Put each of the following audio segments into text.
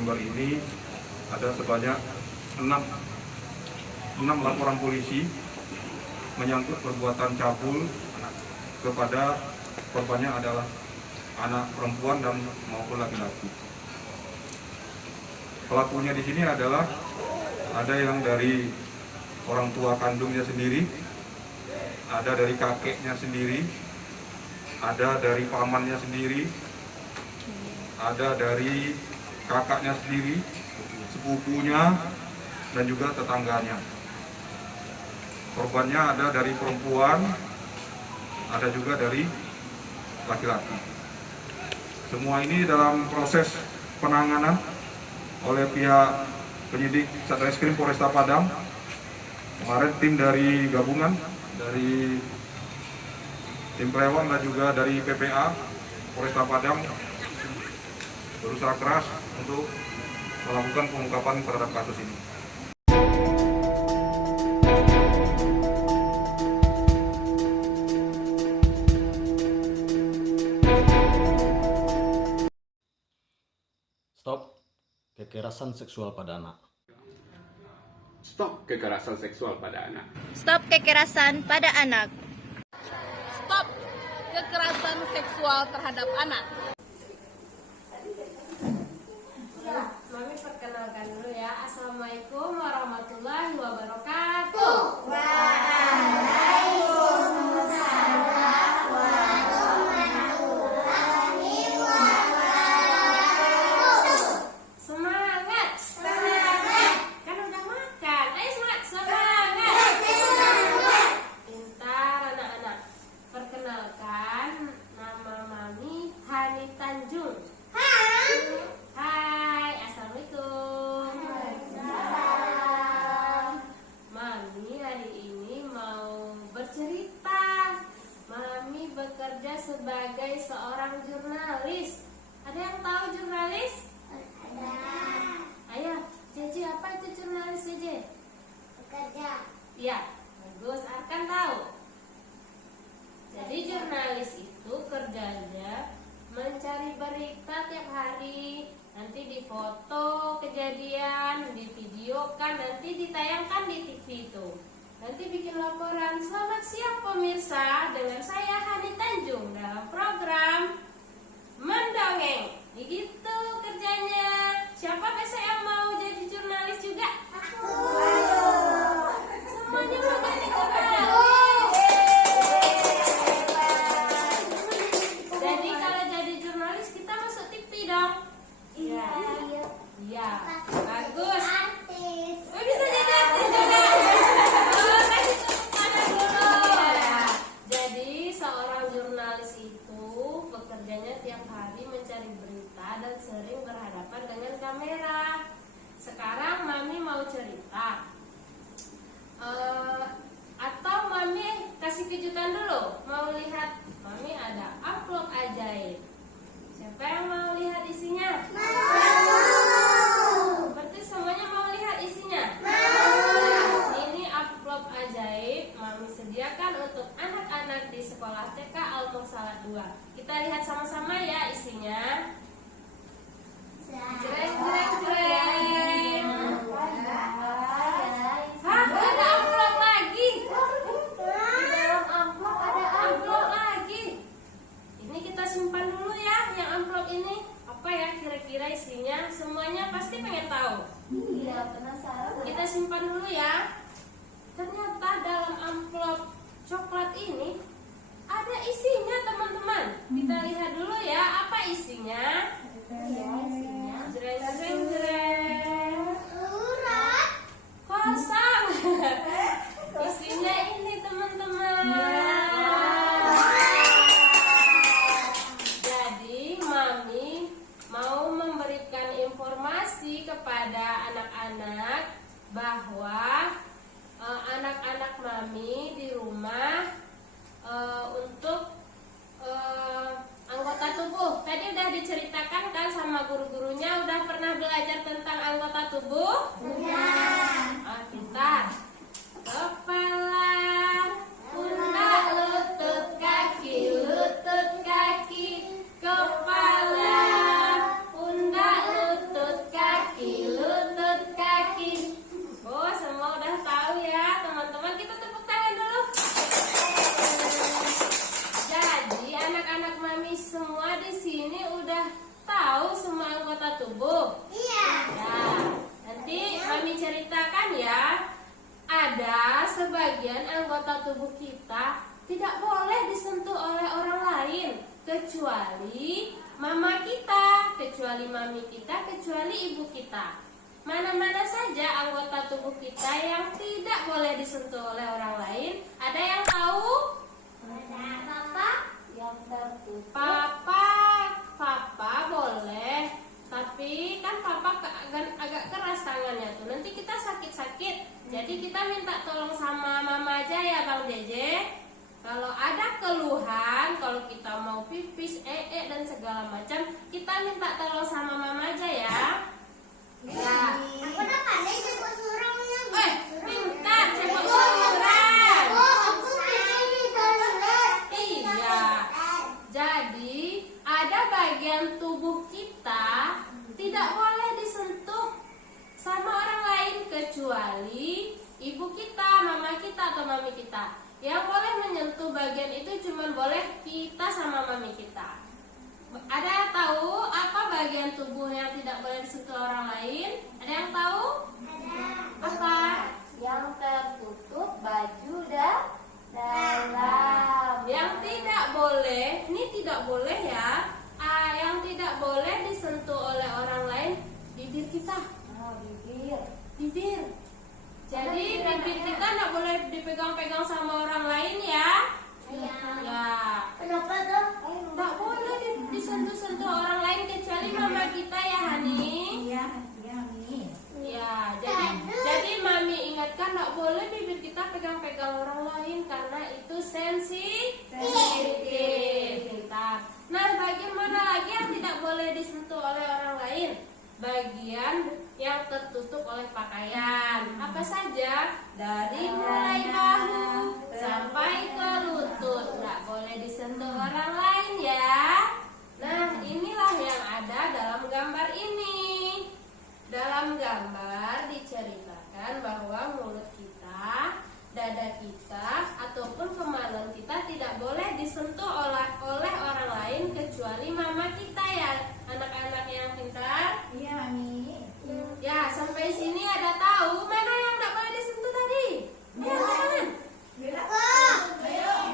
November ini ada sebanyak 6 laporan polisi menyangkut perbuatan cabul kepada korbannya adalah anak perempuan dan maupun laki-laki. Pelakunya di sini adalah ada yang dari orang tua kandungnya sendiri, ada dari kakeknya sendiri, ada dari pamannya sendiri, ada dari kakaknya sendiri, sepupunya, dan juga tetangganya. Korbannya ada dari perempuan, ada juga dari laki-laki. Semua ini dalam proses penanganan oleh pihak penyidik Satreskrim Polresta Padang. Kemarin tim dari gabungan, dari tim Klewon dan juga dari PPA Polresta Padang berusaha keras untuk melakukan pengungkapan terhadap kasus ini. Stop kekerasan seksual pada anak. Stop kekerasan seksual pada anak. Stop kekerasan pada anak. Stop kekerasan seksual terhadap anak. Mami perkenalkan dulu ya. Assalamualaikum warahmatullahi wabarakatuh. Waalaikumsalam warahmatullahi wabarakatuh. Semangat, semangat. Kan udah makan. Ayo semangat, semangat. Pintar anak-anak. Perkenalkan, nama Mami Hani Tanjung. Hai, assalamualaikum. Mami hari ini mau bercerita. Mami bekerja sebagai seorang jurnalis. Ada yang tahu jurnalis? Ada. Ayo, Jeje, apa itu jurnalis, Jeje? Bekerja. Iya, bagus. Arkan tahu. Jadi jurnalis itu kerjanya mencari berita tiap hari. Nanti difoto kejadian, divideokan, nanti ditayangkan di TV itu. Nanti bikin laporan. Selamat siang pemirsa, dengan saya Hani Tanjung dalam program Mendongeng. Begitu kerjanya. Siapa besok yang mau jadi jurnalis juga? Aku. Semuanya mau jadi jurnalis. Jadi kalau jadi jurnalis kita masuk TV dong. Iya. Iya. Bagus. Artis. Oh, bisa jadi artis juga. Oh, kasih tepuk tangan dulu. Jadi seorang jurnalis itu bekerjanya tiap hari mencari berita dan sering berhadapan dengan kamera. Sekarang Mami mau cerita. Atau Mami kasih kejutan dulu. Mau lihat? Mami ada amplop ajaib. Siapa yang mau lihat isinya? Mau. Berarti semuanya mau lihat isinya? Mau. Ini amplop ajaib Mami sediakan untuk anak-anak di sekolah TK Al-Mursalat 2. Kita lihat sama-sama ya isinya. Jreng jreng jreng. Hah, ada amplop lagi. Di dalam amplop ada amplop lagi. Ini kita simpan dulu ya, yang amplop ini. Apa ya kira-kira isinya? Semuanya pasti pengen tahu. Iya, penasaran. Kita simpan dulu ya. Ternyata dalam amplop coklat ini ada isinya, teman-teman. Kita lihat dulu ya, apa isinya? Jreng jreng jreng. Surat kosong. Isinya ini, teman-teman. Jadi Mami mau memberikan informasi kepada anak-anak bahwa anak-anak Mami di rumah untuk anggota tubuh tadi udah diceritain bagian anggota tubuh kita tidak boleh disentuh oleh orang lain kecuali mama kita, kecuali mami kita, kecuali ibu kita. Mana-mana saja anggota tubuh kita yang tidak boleh disentuh oleh orang lain? Ada yang tahu? Papa yang tertutup. Papa boleh. Tapi kan papa agak keras tangannya tuh. Nanti kita sakit-sakit. Jadi kita minta tolong sama mama aja ya Bang Jeje. Kalau ada keluhan, kalau kita mau pipis, dan segala macam, kita minta tolong sama mama aja ya. Ya. Aku udah pandai cepet surangnya. Pintar cepet surang. Aku ini tolong. Iya. Jadi ada bagian tubuh kita tidak boleh disentuh sama orang lain kecuali ibu kita, mama kita atau mami kita. Yang boleh menyentuh bagian itu cuma boleh kita sama mami kita. Ada yang tahu apa bagian tubuh yang tidak boleh disentuh orang lain? Ada yang tahu? Ada. Apa? Yang tertutup baju dalam. Yang tidak boleh, ini tidak boleh ya. Yang tidak boleh disentuh oleh orang lain, bibir kita. Oh, bibir. Bibir. Jadi bibir kita tidak boleh dipegang-pegang sama orang lain ya. Iya. Ya. Kenapa tuh? Tidak boleh disentuh-sentuh orang lain kecuali mama kita ya Hani. Iya, Mi. Ya, jadi mami ingatkan tidak boleh bibir kita pegang-pegang orang lain karena itu sensitif. Pintar. Nah, bagian mana lagi yang tidak boleh disentuh oleh orang lain? Bagian yang tertutup oleh pakaian. Apa saja? Dari mulai bahu sampai ke lutut. Tidak boleh disentuh orang lain ya. Nah, inilah yang ada dalam gambar ini. Dalam gambar diceritakan bahwa mulut kita, dada kita, ataupun kemaluan kita tidak boleh disentuh oleh orang lain kecuali mama kita ya, anak-anak yang pintar. Iya, Mi. Ya, sampai sini ada tahu mana yang tidak boleh disentuh tadi? Ayo,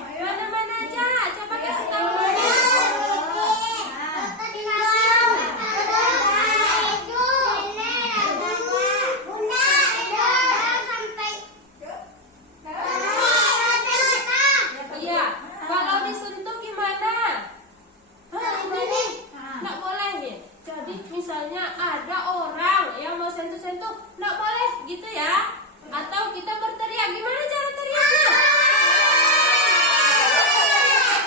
teman-teman. Mana-mana aja, coba kasih tahu mana. Iya, kalau disentuh gimana? Ini nggak boleh ya. Jadi misalnya ada orang yang mau sentuh-sentuh, nggak boleh gitu ya. Atau kita berteriak, gimana cara teriaknya?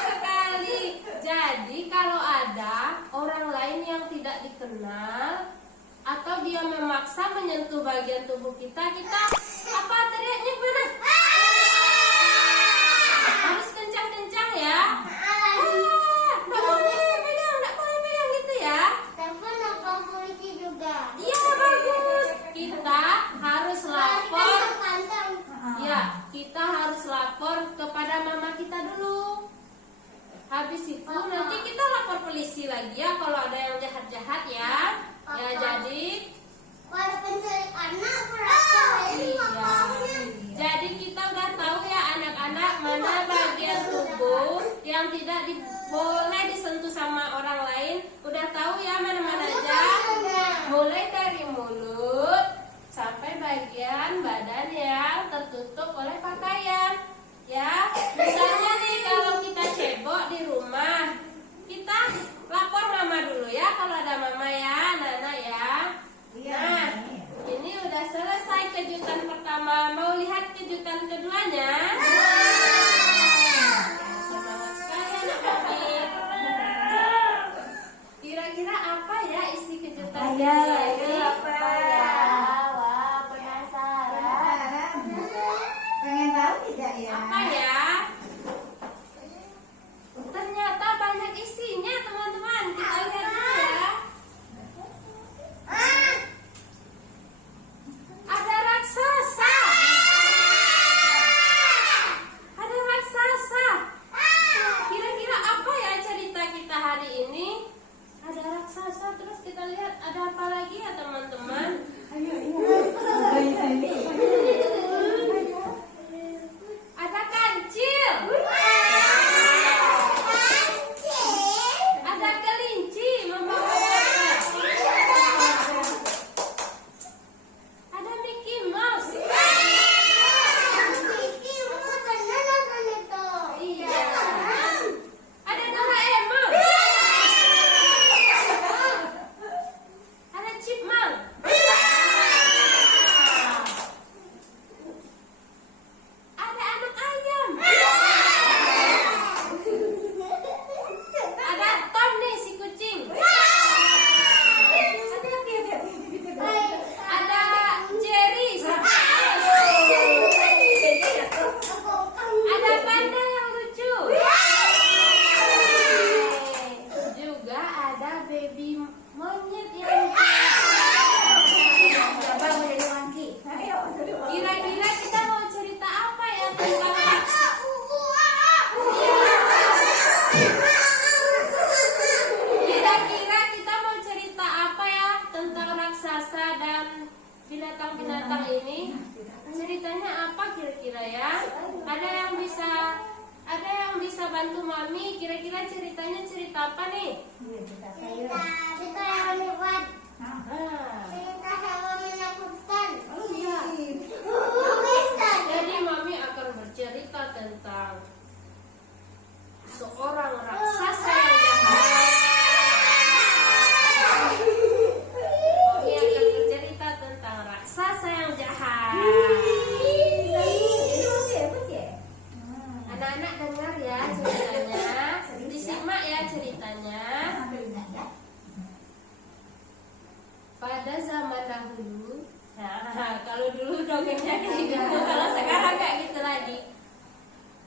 Sekali. Jadi kalau ada orang lain yang tidak dikenal atau dia memaksa menyentuh bagian tubuh kita apa teriaknya gimana? Harus kencang-kencang ya. Nggak boleh pegang gitu ya. Telepon lapor polisi juga. Iya, bagus. Kita harus lapor. Ya, kita harus lapor kepada mama kita dulu. Habis itu nanti kita lapor polisi lagi ya kalau ada yang jahat-jahat ya. Ya, jadi Kalau penculik anak berapa ini iya. Jadi kita udah tahu ya anak-anak mana bagian tubuh yang tidak boleh disentuh sama orang lain. Udah tahu ya mana-mana aja. Mulai dari mulut sampai bagian badan yang tertutup oleh pakaian. Ya, misalnya nih kalau kita cebok di rumah, kita lapor mama dulu ya kalau ada mama ya, anak-anak ya. Nah, ini udah selesai kejutan pertama. Mau lihat kejutan keduanya? Semangat sekali anak mami. Kira-kira apa ya isi kejutan kedua ini? Wah, penasaran. Pengen tahu tentang kira-kira kita mau cerita apa ya tentang raksasa dan binatang-binatang ini? Ceritanya apa kira-kira ya? Ada yang bisa bantu Mami? Kira-kira ceritanya cerita apa nih? Cerita yang hebat. Cerita yang menakutkan. Jadi Mami akan bercerita tentang seorang raksasa yang jahat. Mami akan bercerita tentang raksasa yang jahat. Anak-anak dengar ya ceritanya, disimak ya ceritanya. Pada zaman dahulu, nah kalau dulu dongengnya kayak gitu, kalau sekarang kayak gitu lagi.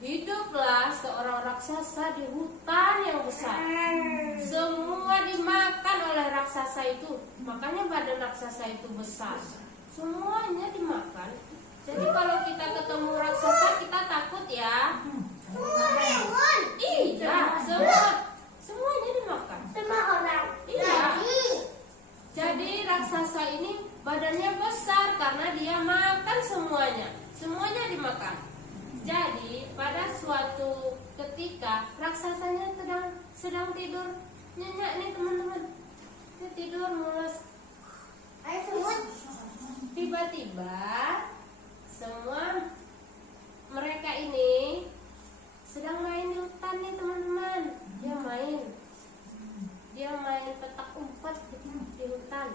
Hiduplah seorang raksasa di hutan yang besar. Semua dimakan oleh raksasa itu. Makanya badan raksasa itu besar. Semuanya dimakan. Jadi kalau kita ketemu raksasa kita takut ya. Iya, semuanya dimakan. Semua orang. Iya. Jadi raksasa ini badannya besar karena dia makan semuanya. Semuanya dimakan. Jadi pada suatu ketika raksasanya sedang tidur nyenyak nih teman-teman. Dia tidur mulus. Ayo semut. Tiba-tiba semua mereka ini sedang main di hutan nih teman-teman. Dia main petak umpet di hutan.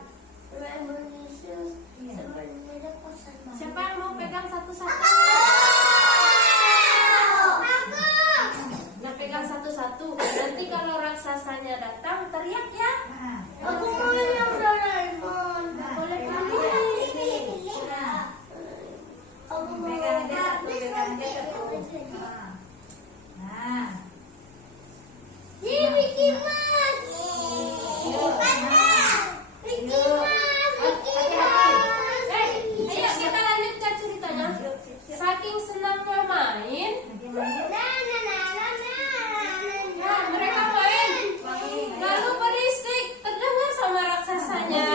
Siapa yang mau pegang satu-satu? Nah, pegang satu-satu. Nanti kalau raksasanya datang teriak ya. Aku mau yang Doraemon. Boleh kali. Aku mau Pegang aja satu. Nah, ini Mickey Mouse. Mickey Mouse. Ayo kita lanjutkan ceritanya. Saking senangnya main, ya mereka main. Lalu berisik, terdengar sama raksasanya.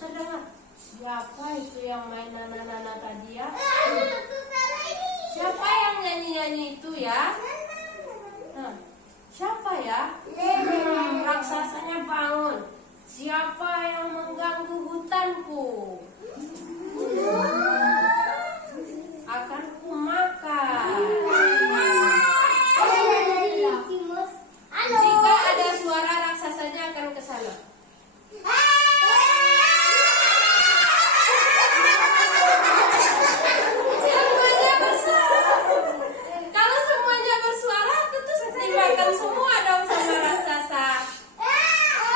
Terdengar. Siapa itu yang main nana-nana tadi ya? Siapa yang nyanyi-nyanyi itu ya? Nah, siapa ya? Raksasanya bangun. Siapa yang mengganggu hutanku? Akan kumakan. Jika ada suara raksasanya akan ke sana. Semuanya bersuara. Kalau semuanya bersuara, tentu dimakan semua dong sama raksasa.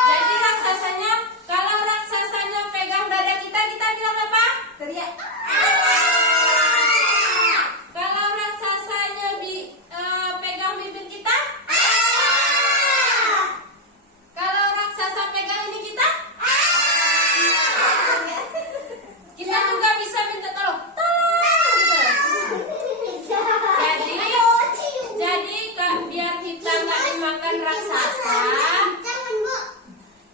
Jadi raksasanya, kalau raksasanya pegang dada kita bilang apa? teriak. Kalau raksasanya pegang bibir kita? Kalau raksasa pegang ini kita? Kita juga bisa minta tolong. Tolong gitu. Jadi biar kita nggak dimakan raksasa.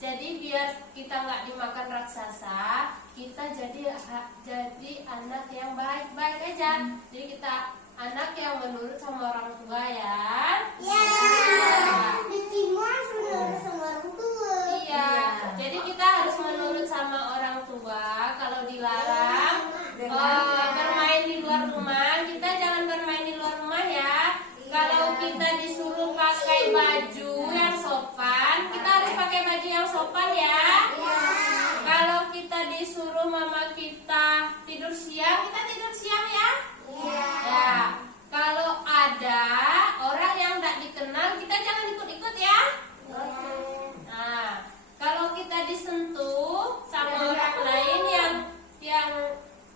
Jadi biar kita nggak dimakan raksasa, kita jadi anak yang baik-baik aja. Jadi kita anak yang menurut sama orang tua ya. Iya. Jadi kita harus menurut sama orang tua. Kalau dilarang bermain di luar rumah, kita jangan bermain di luar rumah ya. Kalau kita disuruh pakai baju yang sopan, kita harus pakai baju yang sopan ya. Kalau kita disuruh mama kita tidur siang, kita tidur siang ya. Ya. Kalau ada orang yang tidak dikenal, kita jangan ikut-ikut ya. Nah, kalau kita disentuh sama orang lain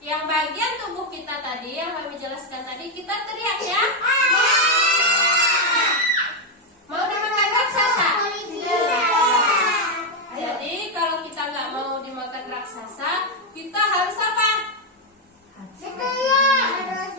yang bagian tubuh kita tadi yang kami jelaskan tadi, kita teriak ya. Mau dimakan raksasa? Jadi kalau kita nggak mau dimakan raksasa, kita harus apa? Harus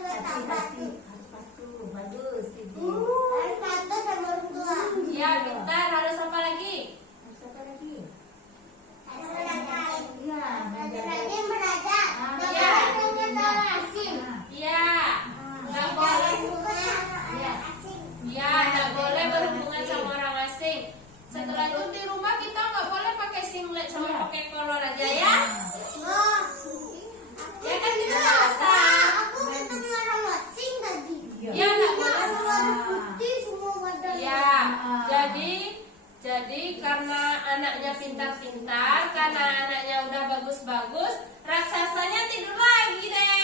anaknya pintar-pintar, karena anaknya udah bagus-bagus, raksasanya tidur lagi deh.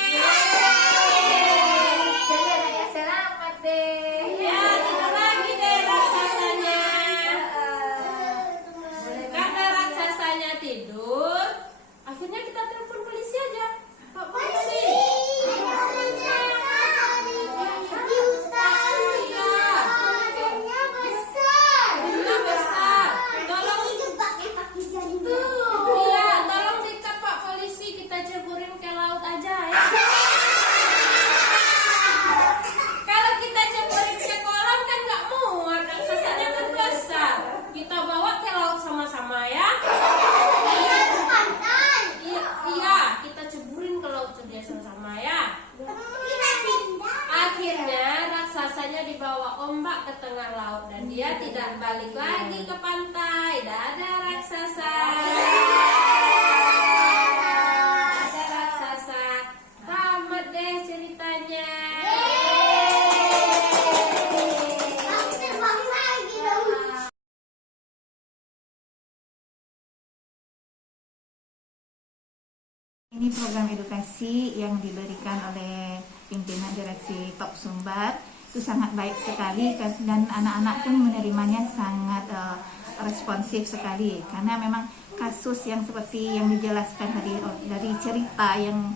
Jadi anaknya selamat deh. Ya, tidur lagi deh raksasanya. Karena raksasanya tidur, akhirnya kita telepon polisi aja. Pak polisi. Iya, tolong sikat Pak polisi, kita ceburin ke laut aja ya. Kalau kita ceburin ke kolam kan nggak muat, raksasanya kan besar. Kita bawa ke laut sama-sama ya. Iya, kita ceburin ke laut dia sama-sama ya. Akhirnya raksasanya dibawa ombak ke tengah laut dan dia tidak balik lagi ke pantai. Dadah raksasa. Dadah raksasa. Tamat deh ceritanya. Ini program edukasi yang diberikan oleh pimpinan direksi Top Sumbar, itu sangat baik sekali dan anak-anak pun menerimanya sangat responsif sekali, karena memang kasus yang seperti yang dijelaskan tadi dari cerita yang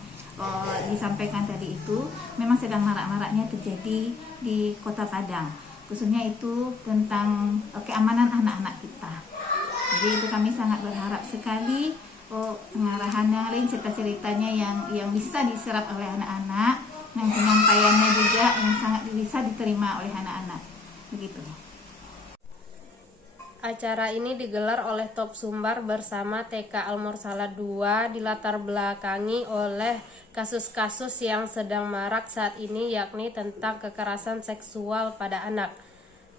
disampaikan tadi itu memang sedang marak-maraknya terjadi di Kota Padang, khususnya itu tentang keamanan anak-anak kita. Jadi itu kami sangat berharap sekali pengarahan yang lain, cerita-ceritanya yang bisa diserap oleh anak-anak, yang penyampaiannya juga yang sangat bisa diterima oleh anak-anak. Begitu. Acara ini digelar oleh Top Sumbar bersama TK Al-Mursalah 2, dilatar belakangi oleh kasus-kasus yang sedang marak saat ini, yakni tentang kekerasan seksual pada anak.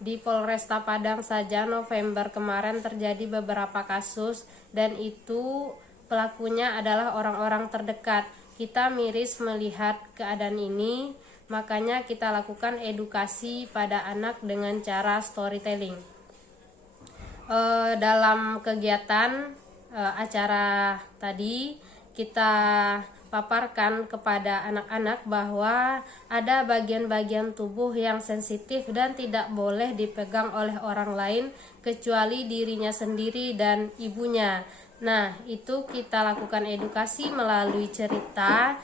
Di Polresta Padang saja November kemarin terjadi beberapa kasus, dan itu pelakunya adalah orang-orang terdekat. Kita miris melihat keadaan ini, makanya kita lakukan edukasi pada anak dengan cara storytelling. Dalam kegiatan acara tadi kita paparkan kepada anak-anak bahwa ada bagian-bagian tubuh yang sensitif dan tidak boleh dipegang oleh orang lain kecuali dirinya sendiri dan ibunya. Nah, itu kita lakukan edukasi melalui cerita,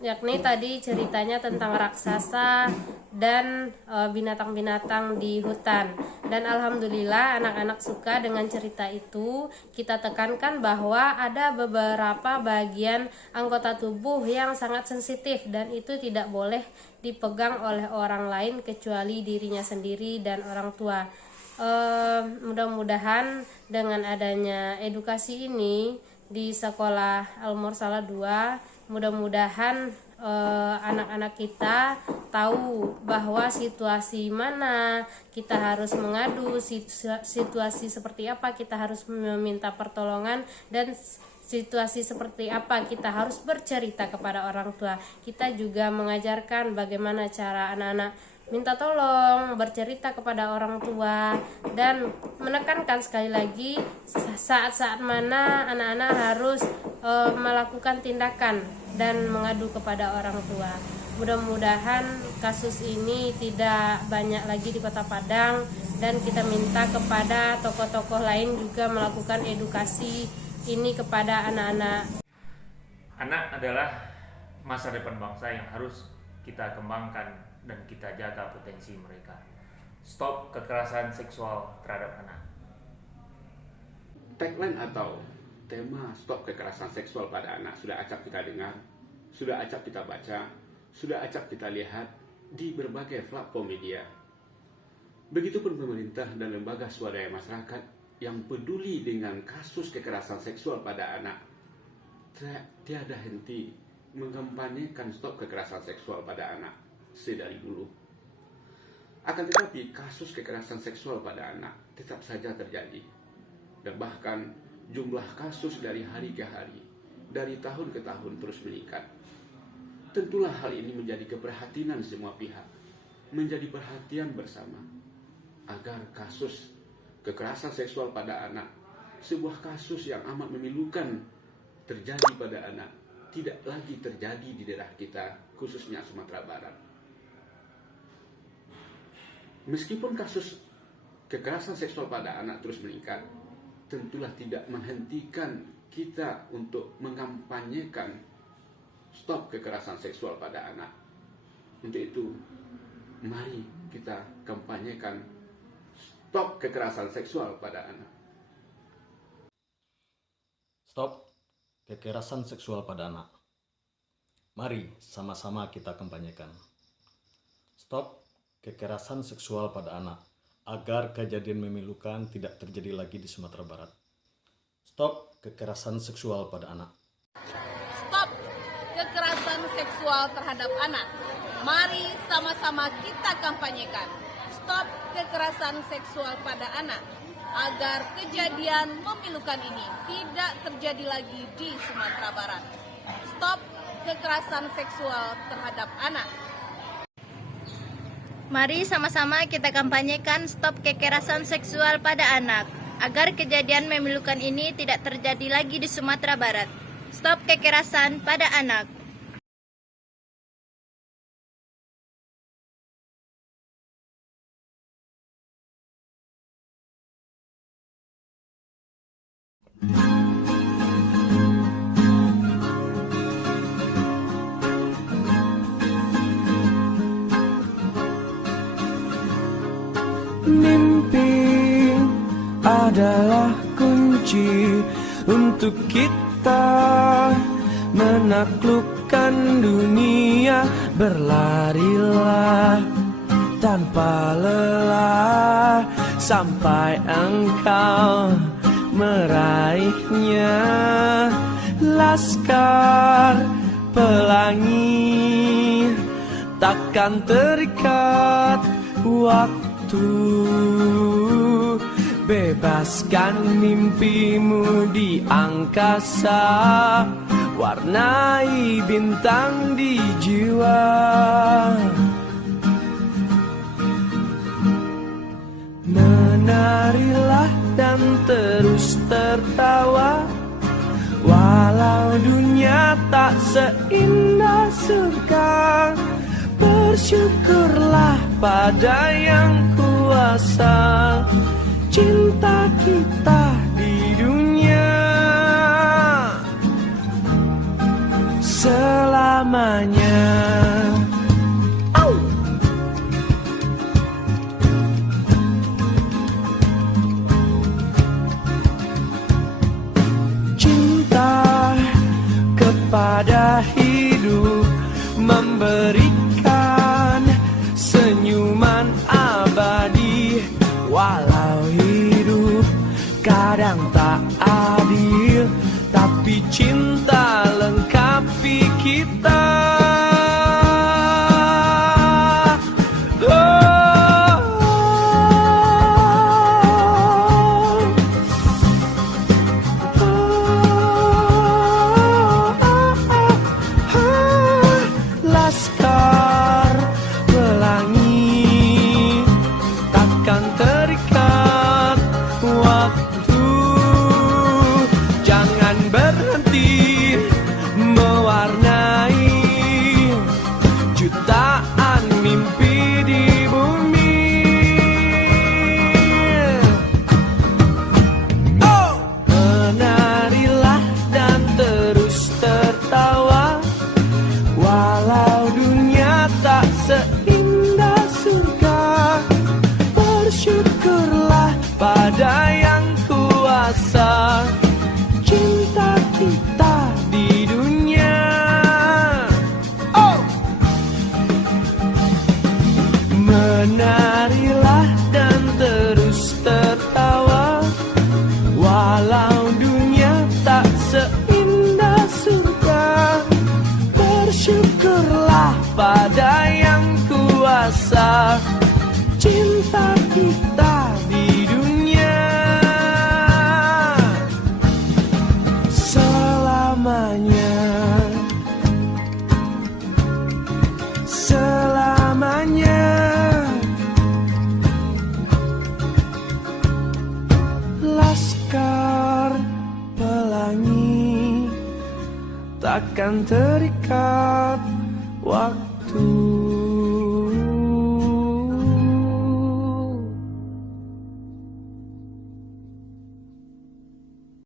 yakni tadi ceritanya tentang raksasa dan binatang-binatang di hutan. Dan alhamdulillah anak-anak suka dengan cerita itu. Kita tekankan bahwa ada beberapa bagian anggota tubuh yang sangat sensitif dan itu tidak boleh dipegang oleh orang lain kecuali dirinya sendiri dan orang tua. Mudah-mudahan dengan adanya edukasi ini di sekolah Al-Mursalah 2, mudah-mudahan anak-anak kita tahu bahwa situasi mana kita harus mengadu, situasi seperti apa kita harus meminta pertolongan, dan situasi seperti apa kita harus bercerita kepada orang tua. Kita juga mengajarkan bagaimana cara anak-anak minta tolong, bercerita kepada orang tua, dan menekankan sekali lagi saat-saat mana anak-anak harus melakukan tindakan dan mengadu kepada orang tua. Mudah-mudahan kasus ini tidak banyak lagi di Kota Padang, dan kita minta kepada tokoh-tokoh lain juga melakukan edukasi ini kepada anak-anak. Anak adalah masa depan bangsa yang harus kita kembangkan dan kita jaga potensi mereka. Stop kekerasan seksual terhadap anak. Tagline atau tema stop kekerasan seksual pada anak sudah acap kita dengar, sudah acap kita baca, sudah acap kita lihat di berbagai platform media. Begitupun pemerintah dan lembaga swadaya masyarakat yang peduli dengan kasus kekerasan seksual pada anak tiada henti mengkampanyekan stop kekerasan seksual pada anak sedari dulu. Akan tetapi kasus kekerasan seksual pada anak tetap saja terjadi, dan bahkan jumlah kasus dari hari ke hari, dari tahun ke tahun terus meningkat. Tentulah hal ini menjadi keprihatinan semua pihak, menjadi perhatian bersama agar kasus kekerasan seksual pada anak sebuah kasus yang amat memilukan terjadi pada anak tidak lagi terjadi di daerah kita, khususnya Sumatera Barat. Meskipun kasus kekerasan seksual pada anak terus meningkat, tentulah tidak menghentikan kita untuk mengampanyekan stop kekerasan seksual pada anak. Untuk itu, mari kita kampanyekan stop kekerasan seksual pada anak. Stop kekerasan seksual pada anak. Mari sama-sama kita kampanyekan. Stop kekerasan seksual pada anak agar kejadian memilukan tidak terjadi lagi di Sumatera Barat. Stop kekerasan seksual pada anak. Stop kekerasan seksual terhadap anak. Mari sama-sama kita kampanyekan. Stop kekerasan seksual pada anak agar kejadian memilukan ini tidak terjadi lagi di Sumatera Barat. Stop kekerasan seksual terhadap anak. Mari sama-sama kita kampanyekan stop kekerasan seksual pada anak agar kejadian memilukan ini tidak terjadi lagi di Sumatera Barat. Stop kekerasan pada anak. Mimpi adalah kunci untuk kita menaklukkan dunia. Berlarilah tanpa lelah sampai engkau meraihnya. Laskar Pelangi takkan terikat waktu. Bebaskan mimpimu di angkasa, warnai bintang di jiwa. Menarilah dan terus tertawa, walau dunia tak seindah surga. Bersyukurlah pada yang kuasa, cinta kita di dunia selamanya. Cinta kepada hidup memberikan senyuman abadi. Walau hidup kadang tak adil, tapi cinta lengkapi kita. Laskar Pelangi takkan terikat waktu. Jangan berhenti mewarnai jutaan mimpi di bumi. Menarilah dan terus tertawa, walau dunia tak seindah surga. Bersyukurlah pada yang kuasa, cinta kita di dunia. Menarilah dan terus tertawa, walau dunia tak seindah surga. Bersyukurlah pada yang kuasa, cinta kita di dunia selamanya. Selamanya. Laskar takkan terikat waktu.